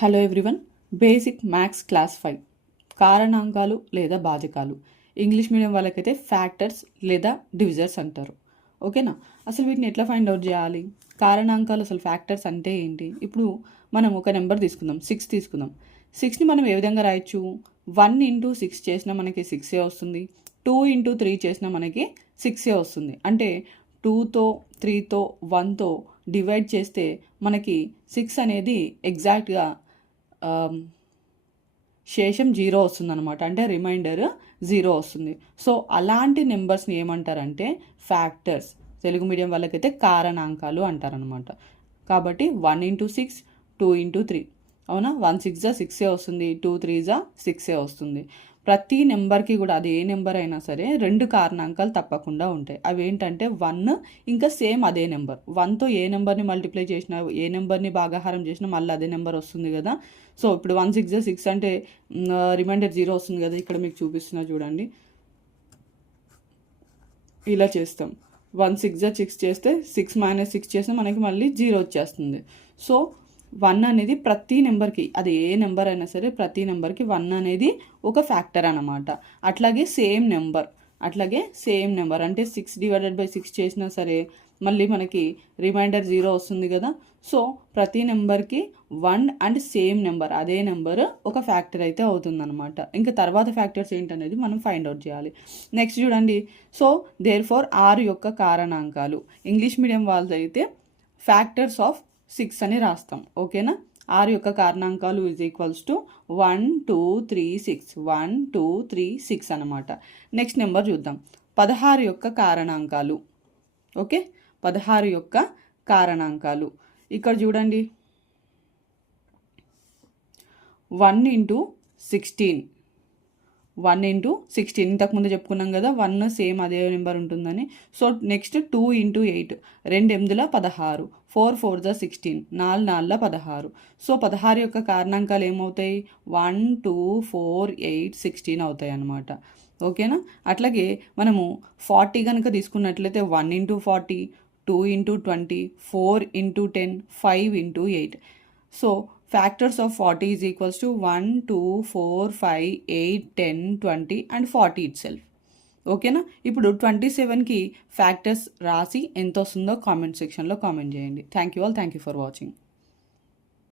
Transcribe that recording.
Hello everyone, basic maths class 5 కారణాంకాలు లేదా భాజకాలు. English medium వాళ్ళకైతే factors లేదా డివిజర్స్ అంటారు. ఓకేనా? అసలు వీటిని ఎట్లా ఫైండ్ అవుట్ చేయాలి? కారణాంకాలు అసలు ఫ్యాక్టర్స్ అంటే ఏంటి? ఇప్పుడు మనం ఒక నెంబర్ తీసుకుందాం, 6 తీసుకుందాం. 6ని మనం ఏ విధంగా రాయొచ్చు? 1 ఇంటూ 6 చేసినా మనకి 6 వస్తుంది. 2 ఇంటూ 3 చేసినా మనకి 6 వస్తుంది. అంటే 2తో 3తో 1తో డివైడ్ చేస్తే మనకి 6 అనేది ఎగ్జాక్ట్గా శేషం 0 వస్తుంది అనమాట. అంటే రిమైండర్ 0 వస్తుంది. సో అలాంటి నెంబర్స్ని ఏమంటారంటే ఫ్యాక్టర్స్. తెలుగు మీడియం వాళ్ళకైతే కారణాంకాలు అంటారనమాట. కాబట్టి 1 ఇంటూ 6, 2 ఇంటూ 3, అవునా? 1 6 6 వస్తుంది, 2 3 6 వస్తుంది. ప్రతి నెంబర్కి కూడా అది ఏ నెంబర్ అయినా సరే 2 కారణాంకాలు తప్పకుండా ఉంటాయి. అవి ఏంటంటే 1 ఇంకా సేమ్ అదే నెంబర్. 1తో ఏ నెంబర్ని మల్టిప్లై చేసినా, ఏ నెంబర్ని భాగాహారం చేసినా మళ్ళీ అదే నెంబర్ వస్తుంది కదా. సో ఇప్పుడు 1 6 6 అంటే రిమైండర్ 0 వస్తుంది కదా. ఇక్కడ మీకు చూపిస్తున్నా చూడండి, ఇలా చేస్తాం. 1 6 6 చేస్తే 6 - 6 చేస్తే మనకి మళ్ళీ 0 వచ్చేస్తుంది. సో 1 అనేది ప్రతి నెంబర్కి, అది ఏ నెంబర్ అయినా సరే ప్రతి నెంబర్కి 1 అనేది ఒక ఫ్యాక్టర్ అన్నమాట. అట్లాగే సేమ్ నెంబర్ అంటే 6/6 చేసినా సరే మళ్ళీ మనకి రిమైండర్ 0 వస్తుంది కదా. సో ప్రతి నెంబర్కి 1 అండ్ సేమ్ నెంబర్, అదే నెంబర్ ఒక ఫ్యాక్టర్ అయితే అవుతుందన్నమాట. ఇంకా తర్వాత ఫ్యాక్టర్స్ ఏంటనేది మనం ఫైండ్ అవుట్ చేయాలి. నెక్స్ట్ చూడండి, సో దేర్ ఫోర్ 6 యొక్క కారణాంకాలు. ఇంగ్లీష్ మీడియం వాళ్ళది అయితే ఫ్యాక్టర్స్ ఆఫ్ 6 అని రాస్తాం. ఓకేనా? 6 యొక్క కారణాంకాలు ఈజ్ ఈక్వల్స్ టు 1 2 3 6, 1 2 3 6 అనమాట. నెక్స్ట్ నెంబర్ చూద్దాం, 16 యొక్క కారణాంకాలు. ఓకే, 16 యొక్క కారణాంకాలు ఇక్కడ చూడండి, 1 ఇంటూ 16, 1 ఇంటూ 16 ఇంతకుముందు చెప్పుకున్నాం కదా, 1 సేమ్ అదే నెంబర్ ఉంటుందని. So next 2 into 8, 2 8 16, 4 4 16, 4 4 16. సో 16 యొక్క కారణాంకాలు ఏమవుతాయి? 1 2 4 8 16 అవుతాయి అన్నమాట. ఓకేనా? అట్లాగే మనము 40 కనుక తీసుకున్నట్లయితే 1 into 40, 2 into 20, 4 into 10, 5 into 8. So factors of 40 is equals to 1 2 4 5 8 10 20 and 40 it self. ఓకేనా? ఇప్పుడు 27కి ఫ్యాక్టర్స్ రాసి ఎంత వస్తుందో కామెంట్ సెక్షన్లో కామెంట్ చేయండి. Thank you all, thank you for watching.